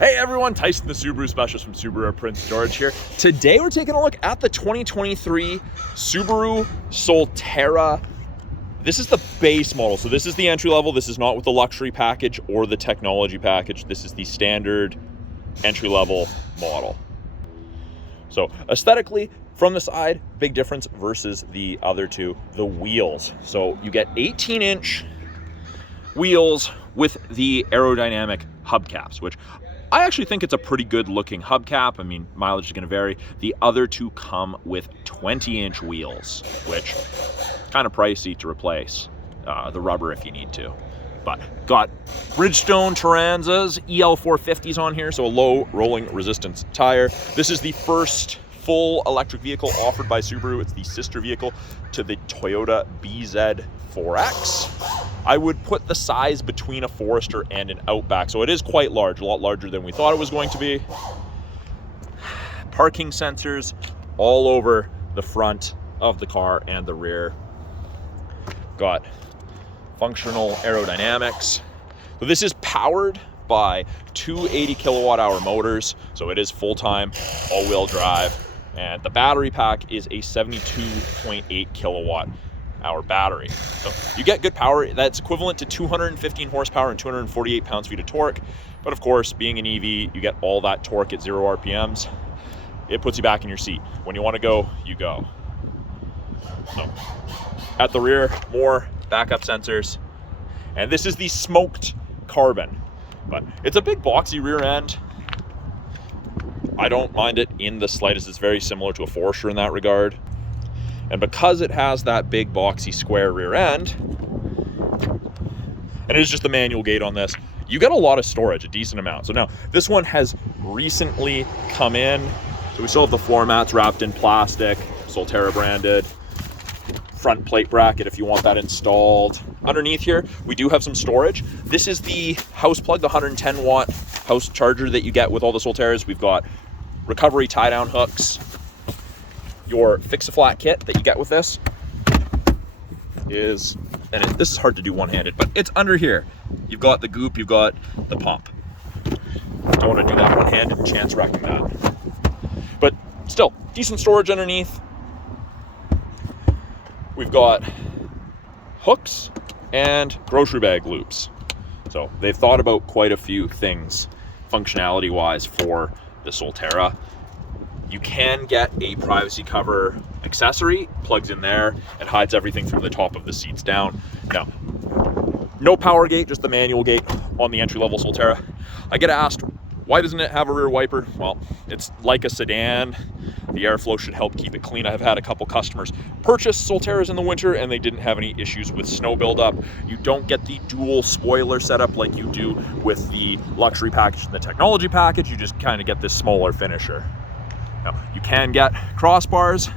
Hey everyone, Tyson the Subaru specialist from Subaru Prince George here. Today we're taking a look at the 2023 Subaru Solterra. This is the base model, so this is the entry level. This is not with the luxury package or the technology package. This is the standard entry level model. So aesthetically, from the side, big difference versus the other two, the wheels. So you get 18-inch wheels with the aerodynamic hubcaps, which I actually think it's a pretty good looking hubcap. I mean, mileage is going to vary. The other two come with 20-inch wheels, which kind of pricey to replace the rubber if you need to. But got Bridgestone Turanzas EL450s on here, so a low rolling resistance tire. This is the first full electric vehicle offered by Subaru. It's the sister vehicle to the Toyota BZ4X. I would put the size between a Forester and an Outback, so it is quite large, a lot larger than we thought it was going to be. Parking sensors all over the front of the car and the rear. Got functional aerodynamics. So this is powered by two 80 kilowatt hour motors, so it is full-time all-wheel drive, and the battery pack is a 72.8 kilowatt hour battery. So you get good power. That's equivalent to 215 horsepower and 248 pounds-feet of torque. But of course, being an EV, you get all that torque at 0 RPMs. It puts you back in your seat. When you want to go, you go. So at the rear, more backup sensors. And this is the smoked carbon, but it's a big boxy rear end. I don't mind it in the slightest. It's very similar to a Forester in that regard. And because it has that big boxy square rear end, and it is just the manual gate on this, you get a lot of storage, a decent amount. So now this one has recently come in. So we still have the floor mats wrapped in plastic, Solterra branded. Front plate bracket if you want that installed. Underneath here, we do have some storage. This is the house plug, the 110 watt house charger that you get with all the Solterras. We've got recovery tie down hooks. Your fix-a-flat kit that you get with this is, and this is hard to do one-handed, but it's under here. You've got the goop, you've got the pump. Don't want to do that one-handed and chance wrecking that. But still, decent storage underneath. We've got hooks and grocery bag loops. So they've thought about quite a few things functionality-wise for the Solterra. You can get a privacy cover accessory, plugs in there, and hides everything from the top of the seats down. Now, no power gate, just the manual gate on the entry-level Solterra. I get asked, why doesn't it have a rear wiper? Well, it's like a sedan. The airflow should help keep it clean. I've had a couple customers purchase Solterras in the winter and they didn't have any issues with snow buildup. You don't get the dual spoiler setup like you do with the luxury package and the technology package. You just kind of get this smaller finisher. Now, you can get crossbars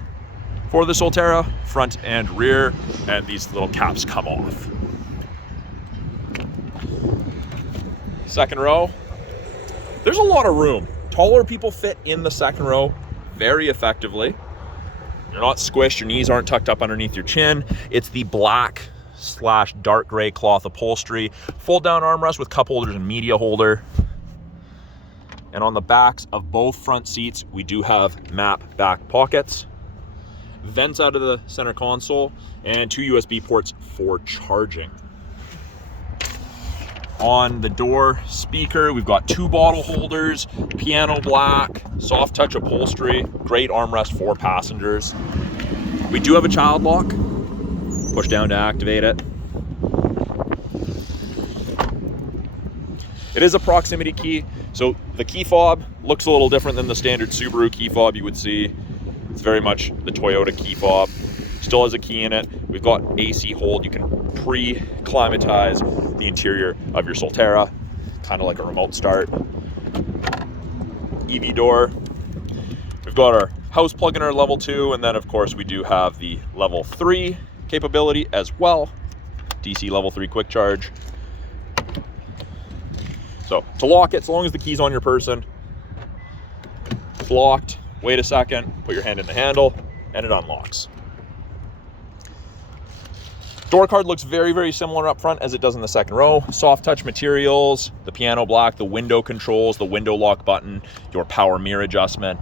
for the Solterra, front and rear, and these little caps come off. Second row, there's a lot of room. Taller people fit in the second row very effectively. You're not squished, your knees aren't tucked up underneath your chin. It's the black/dark gray cloth upholstery, fold down armrest with cup holders and media holder. And on the backs of both front seats, we do have map back pockets, vents out of the center console, and two USB ports for charging. On the door speaker, we've got two bottle holders, piano black, soft touch upholstery, great armrest for passengers. We do have a child lock. Push down to activate it. It is a proximity key, so the key fob looks a little different than the standard Subaru key fob you would see. It's very much the Toyota key fob. Still has a key in it. We've got AC hold. You can pre-climatize the interior of your Solterra, kind of like a remote start. EV door. We've got our house plug in our level 2, and then of course we do have the level 3 capability as well. DC level 3 quick charge. So to lock it, so long as the key's on your person, it's locked. Wait a second, put your hand in the handle, and it unlocks. Door card looks very, very similar up front as it does in the second row. Soft touch materials, the piano black, the window controls, the window lock button, your power mirror adjustment.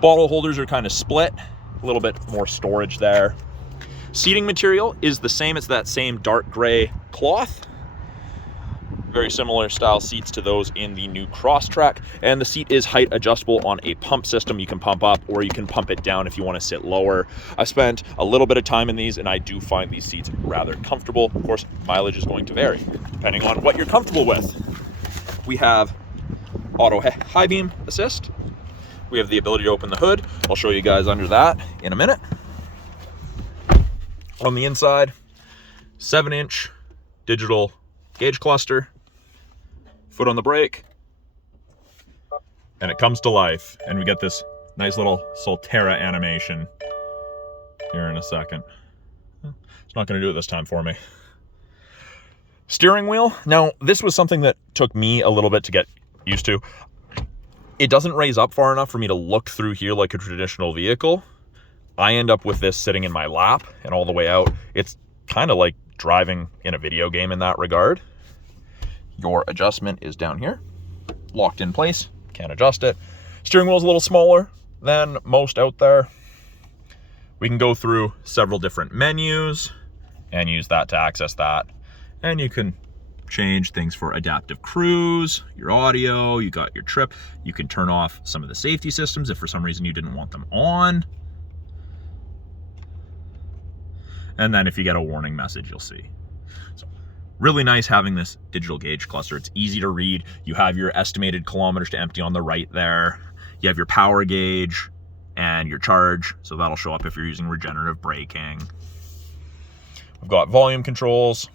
Bottle holders are kind of split, a little bit more storage there. Seating material is the same. It's that same dark gray cloth. Very similar style seats to those in the new Crosstrek. And the seat is height adjustable on a pump system. You can pump up or you can pump it down if you want to sit lower. I've spent a little bit of time in these and I do find these seats rather comfortable. Of course, mileage is going to vary depending on what you're comfortable with. We have auto high beam assist. We have the ability to open the hood. I'll show you guys under that in a minute. On the inside, 7-inch digital gauge cluster, foot on the brake, and it comes to life. And we get this nice little Solterra animation here in a second. It's not going to do it this time for me. Steering wheel. Now, this was something that took me a little bit to get used to. It doesn't raise up far enough for me to look through here like a traditional vehicle. I end up with this sitting in my lap and all the way out. It's kind of like driving in a video game in that regard. Your adjustment is down here, locked in place, can't adjust it. Steering wheel is a little smaller than most out there. We can go through several different menus and use that to access that. And you can change things for adaptive cruise, your audio, you got your trip. You can turn off some of the safety systems if for some reason you didn't want them on. And then if you get a warning message, you'll see. So really nice having this digital gauge cluster. It's easy to read. You have your estimated kilometers to empty on the right there. You have your power gauge and your charge. So that'll show up if you're using regenerative braking. We've got volume controls,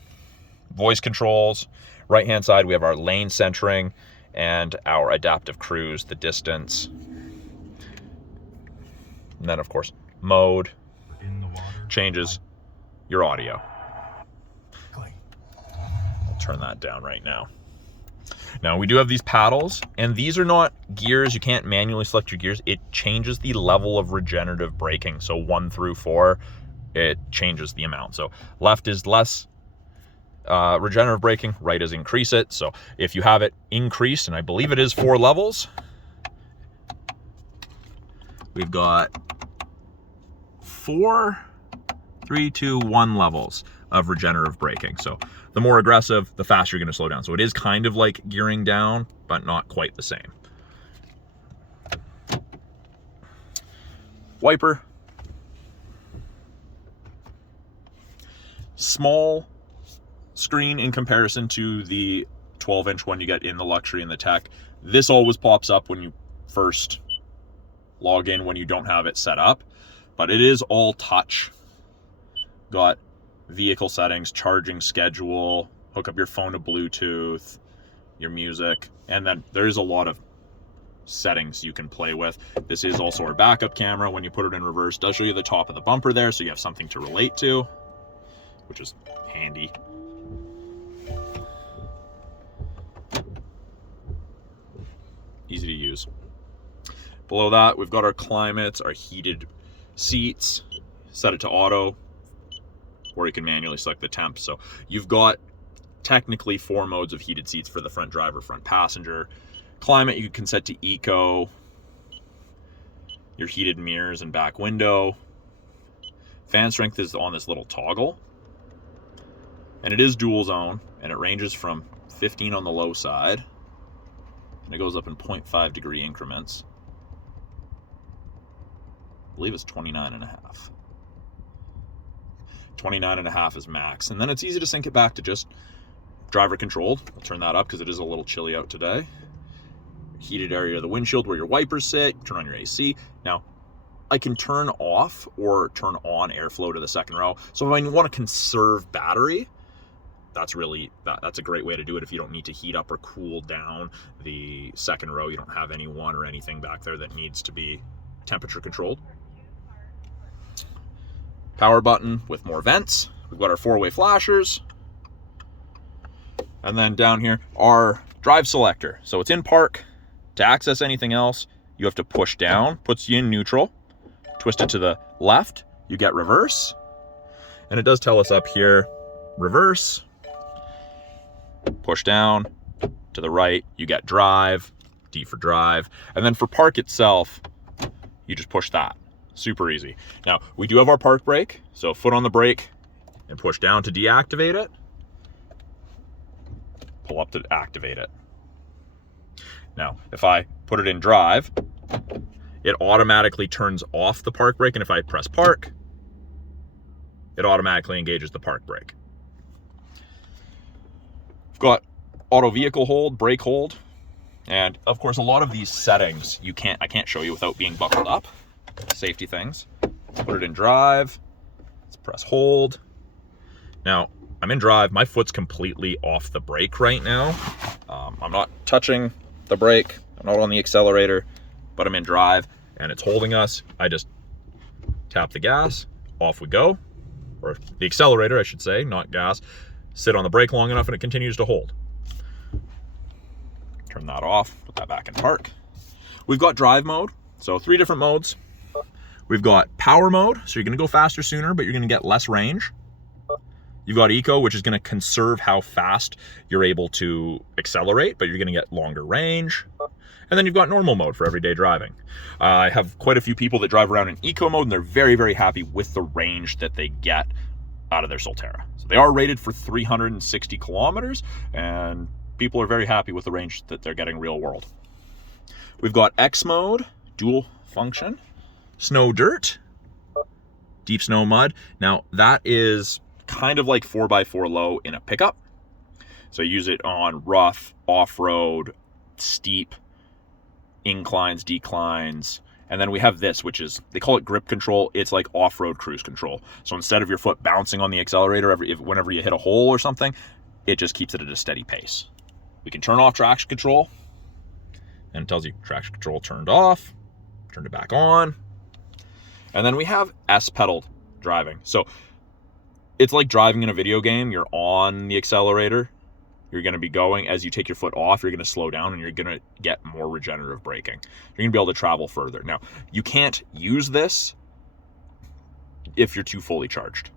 voice controls. Right-hand side, we have our lane centering and our adaptive cruise, the distance. And then, of course, mode changes your audio. I'll turn that down right now. Now, we do have these paddles, and these are not gears. You can't manually select your gears. It changes the level of regenerative braking. So 1 through 4, it changes the amount. So left is less regenerative braking, right is increase it. So if you have it increased, and I believe it is 4 levels, we've got 4, 3, 2, 1 levels of regenerative braking. So the more aggressive, the faster you're going to slow down. So it is kind of like gearing down, but not quite the same. Wiper. Small screen in comparison to the 12-inch one you get in the luxury and the tech. This always pops up when you first log in when you don't have it set up, but it is all touch. Got vehicle settings, charging schedule, hook up your phone to Bluetooth, your music, and then there's a lot of settings you can play with. This is also our backup camera. When you put it in reverse, it does show you the top of the bumper there, so you have something to relate to, which is handy. Easy to use. Below that, we've got our climates, our heated seats. Set it to auto, or you can manually select the temp. So you've got technically 4 modes of heated seats for the front driver, front passenger. Climate, you can set to eco. Your heated mirrors and back window. Fan strength is on this little toggle. And it is dual zone, and it ranges from 15 on the low side. And it goes up in 0.5 degree increments. I believe it's 29.5. 29.5 is max. And then it's easy to sync it back to just driver controlled. I'll turn that up because it is a little chilly out today. Heated area of the windshield where your wipers sit. Turn on your AC. Now, I can turn off or turn on airflow to the second row. So if I want to conserve battery, that's a great way to do it if you don't need to heat up or cool down the second row. You don't have anyone or anything back there that needs to be temperature controlled. Power button with more vents. We've got our 4-way flashers. And then down here, our drive selector. So it's in park. To access anything else, you have to push down, puts you in neutral. Twist it to the left, you get reverse. And it does tell us up here, reverse, push down, to the right, you get drive, D for drive. And then for park itself, you just push that. Super easy. Now, we do have our park brake, so foot on the brake and push down to deactivate it. Pull up to activate it. Now, if I put it in drive, it automatically turns off the park brake, and if I press park, it automatically engages the park brake. We've got auto vehicle hold, brake hold, and of course a lot of these settings I can't show you without being buckled up. Safety things. Put it in drive. Let's press hold. Now, I'm in drive. My foot's completely off the brake right now. I'm not touching the brake. I'm not on the accelerator, but I'm in drive and it's holding us. I just tap the gas, off we go. Or the accelerator, I should say, not gas. Sit on the brake long enough and it continues to hold. Turn that off, put that back in park. We've got drive mode, so 3 different modes. We've got power mode, so you're gonna go faster sooner, but you're gonna get less range. You've got eco, which is gonna conserve how fast you're able to accelerate, but you're gonna get longer range. And then you've got normal mode for everyday driving. I have quite a few people that drive around in eco mode, and they're very, very happy with the range that they get out of their Solterra. So they are rated for 360 kilometers, and people are very happy with the range that they're getting real world. We've got X mode, dual function, snow dirt, deep snow mud. Now that is kind of like 4x4 low in a pickup. So use it on rough, off-road, steep, inclines, declines. And then we have this, which is, they call it grip control. It's like off-road cruise control. So instead of your foot bouncing on the accelerator whenever you hit a hole or something, it just keeps it at a steady pace. We can turn off traction control, and it tells you traction control turned off, turned it back on. And then we have S pedal driving. So it's like driving in a video game. You're on the accelerator. You're going to be going. As you take your foot off, you're going to slow down and you're going to get more regenerative braking. You're going to be able to travel further. Now, you can't use this if you're too fully charged.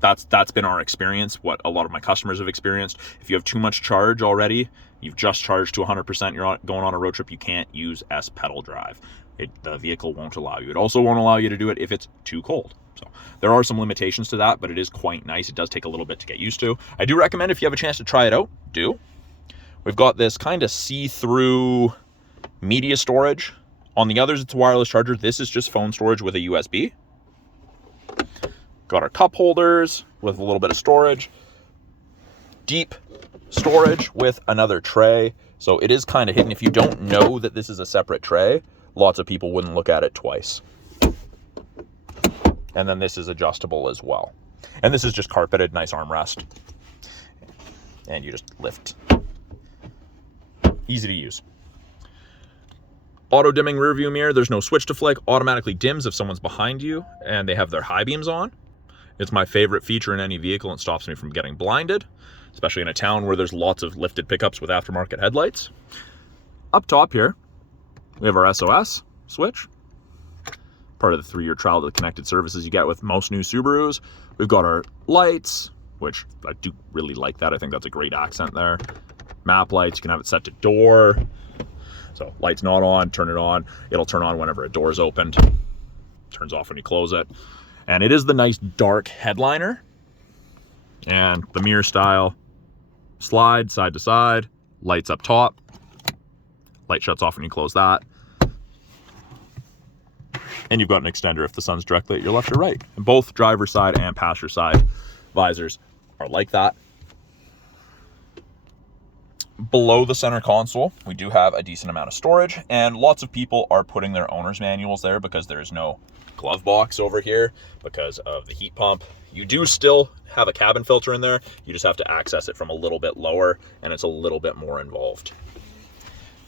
That's been our experience, what a lot of my customers have experienced. If you have too much charge already, you've just charged to 100%, you're going on a road trip, you can't use S pedal drive. The vehicle won't allow you. It also won't allow you to do it if it's too cold. So there are some limitations to that, but it is quite nice. It does take a little bit to get used to. I do recommend, if you have a chance to try it out, do. We've got this kind of see-through media storage. On the others, it's a wireless charger. This is just phone storage with a USB. Got our cup holders with a little bit of storage. Deep storage with another tray. So it is kind of hidden. If you don't know that this is a separate tray, lots of people wouldn't look at it twice. And then this is adjustable as well. And this is just carpeted, nice armrest. And you just lift. Easy to use. Auto dimming rear view mirror. There's no switch to flick. Automatically dims if someone's behind you and they have their high beams on. It's my favorite feature in any vehicle and stops me from getting blinded, especially in a town where there's lots of lifted pickups with aftermarket headlights. Up top here, we have our SOS switch, part of the 3-year trial of the connected services you get with most new Subarus. We've got our lights, which I do really like that. I think that's a great accent there. Map lights, you can have it set to door. So light's not on, turn it on. It'll turn on whenever a door is opened. Turns off when you close it. And it is the nice dark headliner. And the mirror style slide side to side, lights up top. Light shuts off when you close that. And you've got an extender if the sun's directly at your left or right. And both driver's side and passenger side visors are like that. Below the center console, we do have a decent amount of storage, and lots of people are putting their owner's manuals there because there is no glove box over here because of the heat pump. You do still have a cabin filter in there. You just have to access it from a little bit lower, and it's a little bit more involved.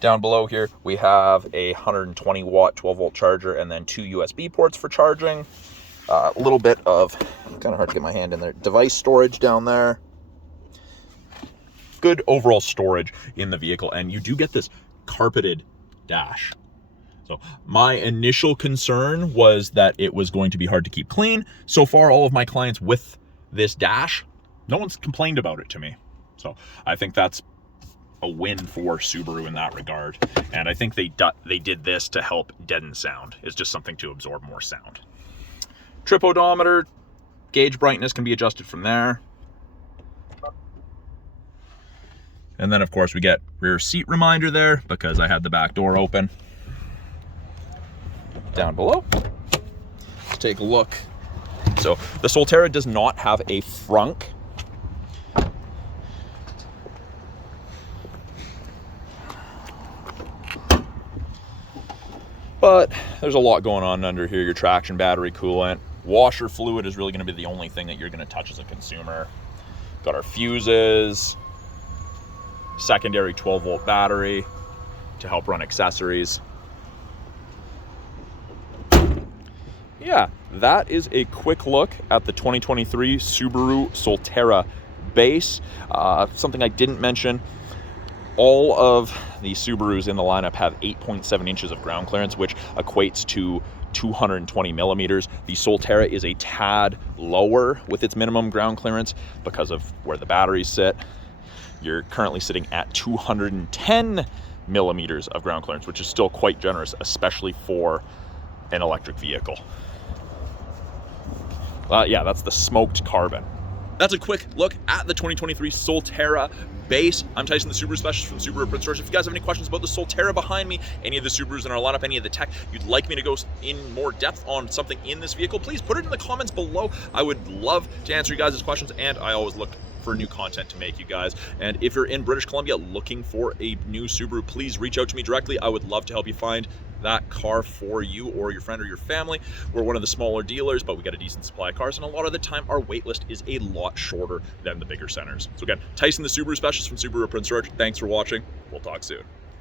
Down below here, we have a 120 watt 12 volt charger and then 2 USB ports for charging. A little bit of, kind of hard to get my hand in there, device storage down there. Good overall storage in the vehicle, and you do get this carpeted dash. So my initial concern was that it was going to be hard to keep clean. So far, all of my clients with this dash, no one's complained about it to me. So I think that's a win for Subaru in that regard. And I think they did this to help deaden sound. It's just something to absorb more sound. Trip odometer, gauge brightness can be adjusted from there. And then of course we get rear seat reminder there because I had the back door open. Down below, let's take a look. So the Solterra does not have a frunk. But there's a lot going on under here. Your traction battery, coolant, washer fluid is really going to be the only thing that you're going to touch as a consumer. Got our fuses, secondary 12-volt battery to help run accessories. Yeah, that is a quick look at the 2023 Subaru Solterra base. Something I didn't mention, all of the Subarus in the lineup have 8.7 inches of ground clearance, which equates to 220 millimeters. The Solterra is a tad lower with its minimum ground clearance because of where the batteries sit. You're currently sitting at 210 millimeters of ground clearance, which is still quite generous, especially for an electric vehicle. Yeah, that's the smoked carbon. That's a quick look at the 2023 Solterra base. I'm Tyson, the Subaru specialist from Subaru Prince George. If you guys have any questions about the Solterra behind me, any of the Subarus in our lineup, any of the tech, you'd like me to go in more depth on something in this vehicle, please put it in the comments below. I would love to answer you guys' questions, and I always look for new content to make, you guys. And if you're in British Columbia looking for a new Subaru, please reach out to me directly. I would love to help you find that car for you or your friend or your family. We're one of the smaller dealers, but we got a decent supply of cars, and a lot of the time our wait list is a lot shorter than the bigger centers. So again, Tyson, the Subaru specialist from Subaru Prince George. Thanks for watching. We'll talk soon.